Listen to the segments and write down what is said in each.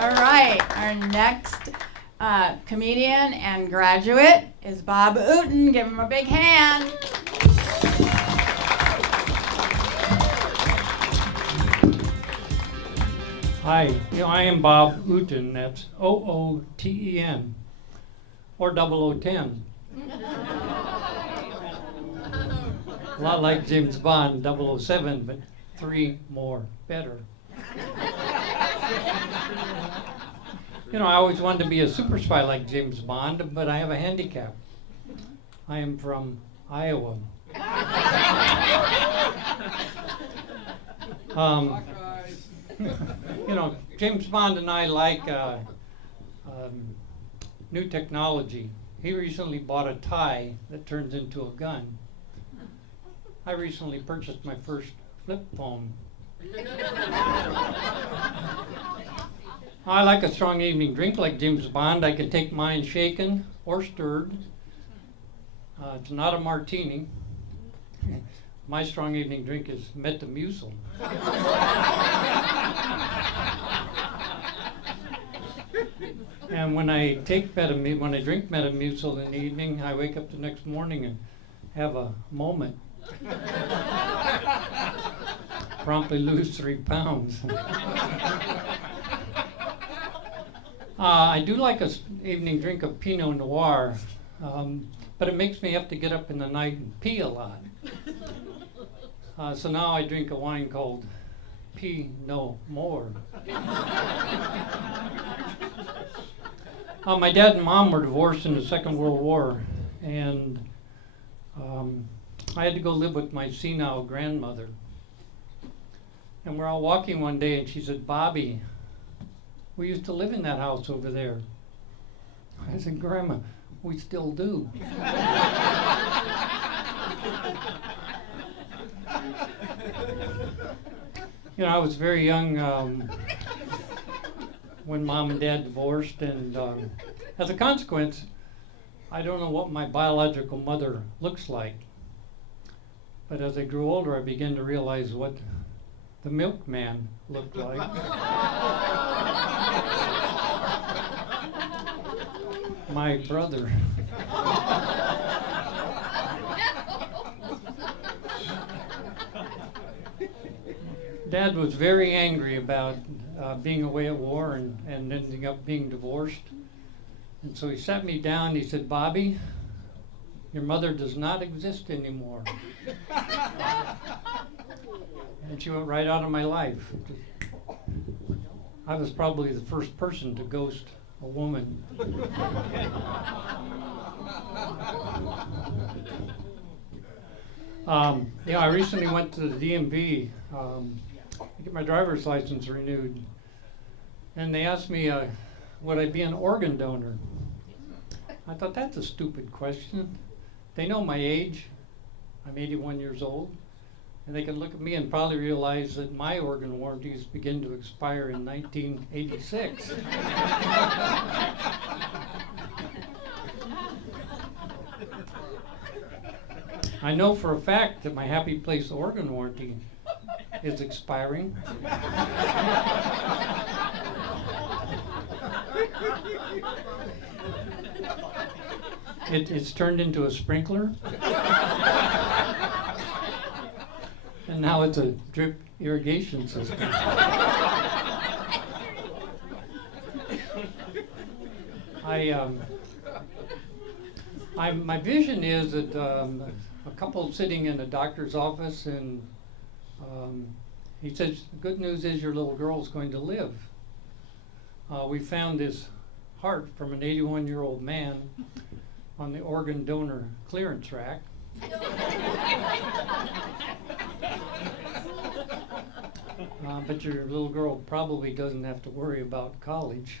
All right, our next comedian and graduate is Bob Ooten. Give him a big hand. Hi, I am Bob Ooten. That's Ooten, or 0010. A lot like James Bond, 007, but 3 more better. I always wanted to be a super spy like James Bond, but I have a handicap. I am from Iowa. James Bond and I like new technology. He recently bought a tie that turns into a gun. I recently purchased my first flip phone. I like a strong evening drink like James Bond. I can take mine shaken or stirred. It's not a martini. My strong evening drink is Metamucil. And when I drink Metamucil in the evening, I wake up the next morning and have a moment. Promptly lose 3 pounds. I do like an evening drink of Pinot Noir, but it makes me have to get up in the night and pee a lot. So now I drink a wine called Pinot More. My dad and mom were divorced in the Second World War, and I had to go live with my senile grandmother. And we're all walking one day, and she said, "Bobby, we used to live in that house over there." I said, "Grandma, we still do." I was very young when mom and dad divorced, and as a consequence, I don't know what my biological mother looks like. But as I grew older, I began to realize what the milkman looked like. My brother. Dad was very angry about being away at war and ending up being divorced. And so he sat me down and he said, "Bobby, your mother does not exist anymore." And she went right out of my life. I was probably the first person to ghost a woman. I recently went to the DMV to get my driver's license renewed. And they asked me, would I be an organ donor? I thought, that's a stupid question. They know my age. I'm 81 years old. And they can look at me and probably realize that my organ warranties begin to expire in 1986. I know for a fact that my Happy Place organ warranty is expiring. It's turned into a sprinkler. And now it's a drip irrigation system. My vision is that a couple sitting in a doctor's office, and he says, "The good news is your little girl's going to live. We found this heart from an 81-year-old man on the organ donor clearance rack. But your little girl probably doesn't have to worry about college."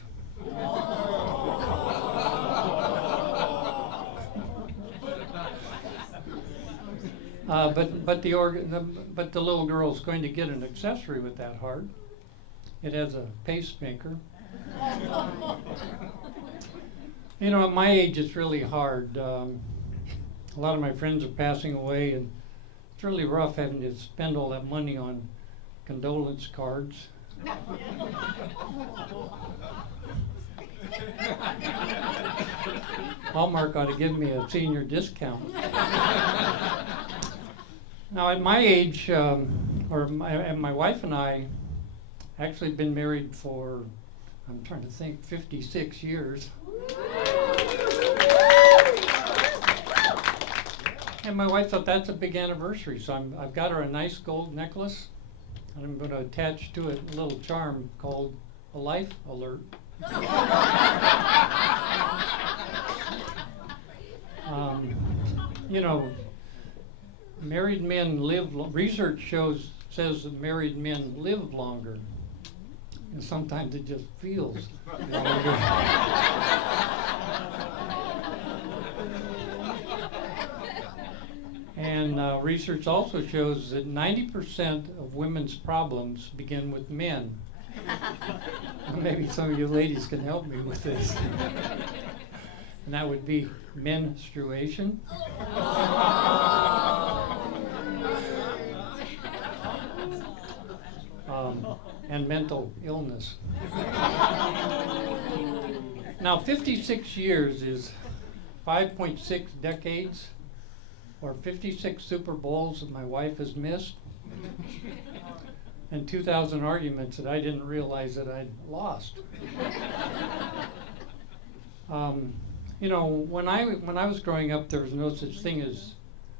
But the little girl's going to get an accessory with that heart. It has a pacemaker. At my age, it's really hard. A lot of my friends are passing away, and it's really rough having to spend all that money on condolence cards. Hallmark ought to give me a senior discount. Now, at my age, and my wife and I actually been married for, I'm trying to think, 56 years. And my wife thought that's a big anniversary, so I've got her a nice gold necklace, and I'm going to attach to it a little charm called a life alert. You know, married men research says that married men live longer, and sometimes it just feels longer. And research also shows that 90% of women's problems begin with men. Maybe some of you ladies can help me with this. And that would be menstruation. And mental illness. Now, 56 years is 5.6 decades, or 56 Super Bowls that my wife has missed, and 2,000 arguments that I didn't realize that I'd lost. You know, when I was growing up, there was no such thing as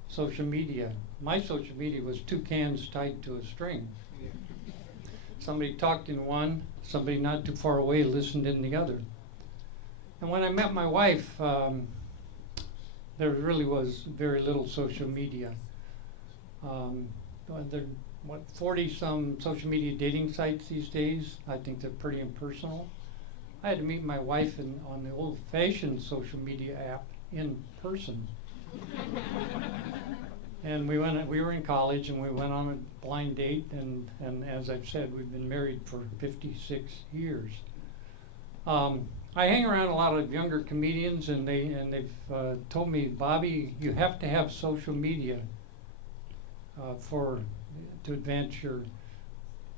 social media. My social media was two cans tied to a string. Somebody talked in one, somebody not too far away listened in the other. And when I met my wife, there really was very little social media. There are 40-some social media dating sites these days. I think they're pretty impersonal. I had to meet my wife on the old-fashioned social media app in person. And we were in college, and we went on a blind date, and as I've said, we've been married for 56 years. I hang around a lot of younger comedians, and they've told me, Bobby, you have to have social media to advance your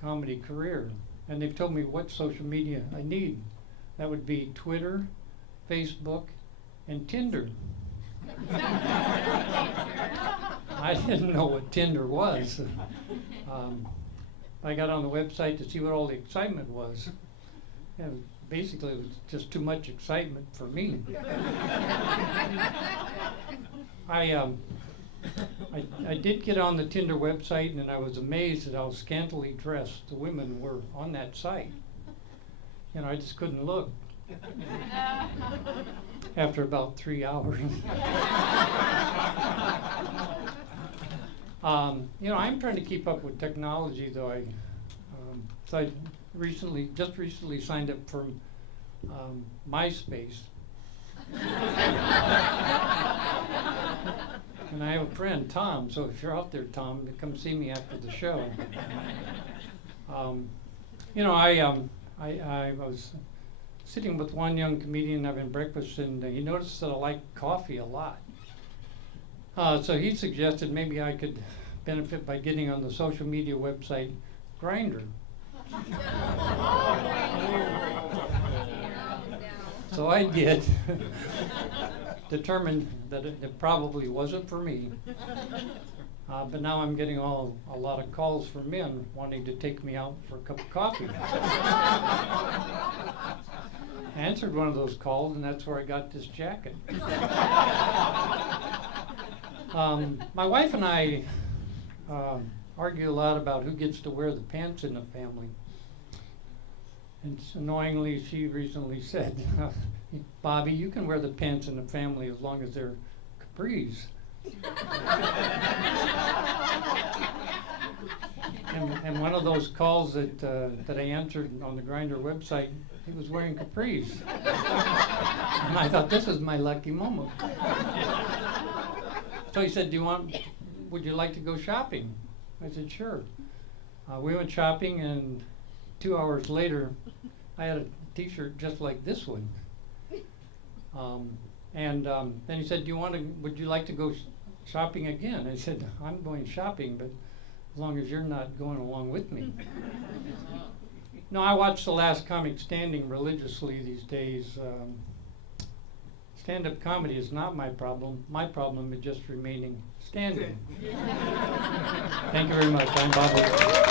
comedy career. And they've told me what social media I need. That would be Twitter, Facebook, and Tinder. I didn't know what Tinder was. I got on the website to see what all the excitement was. And basically, it was just too much excitement for me. I did get on the Tinder website, and I was amazed at how scantily dressed the women were on that site. You know, I just couldn't look. After about 3 hours. You know, I'm trying to keep up with technology, though. So I just recently signed up for MySpace. And I have a friend, Tom, so if you're out there, Tom, come see me after the show. You know, I was sitting with one young comedian having breakfast, and he noticed that I like coffee a lot. So he suggested maybe I could benefit by getting on the social media website Grindr. So I did. Determined that it probably wasn't for me. But now I'm getting a lot of calls from men wanting to take me out for a cup of coffee. I answered one of those calls, and that's where I got this jacket. My wife and I argue a lot about who gets to wear the pants in the family. And annoyingly, she recently said, Bobby, you can wear the pants in the family as long as they're capris. And one of those calls that I answered on the Grindr website, he was wearing capris. And I thought, this is my lucky moment. So he said, would you like to go shopping? I said, sure. We went shopping, and 2 hours later, I had a t-shirt just like this one. Then he said, would you like to go shopping again? I said, I'm going shopping, but as long as you're not going along with me. No, I watch The Last Comic Standing religiously these days. Stand-up comedy is not my problem. My problem is just remaining standing. Thank you very much. I'm Bob Ooten.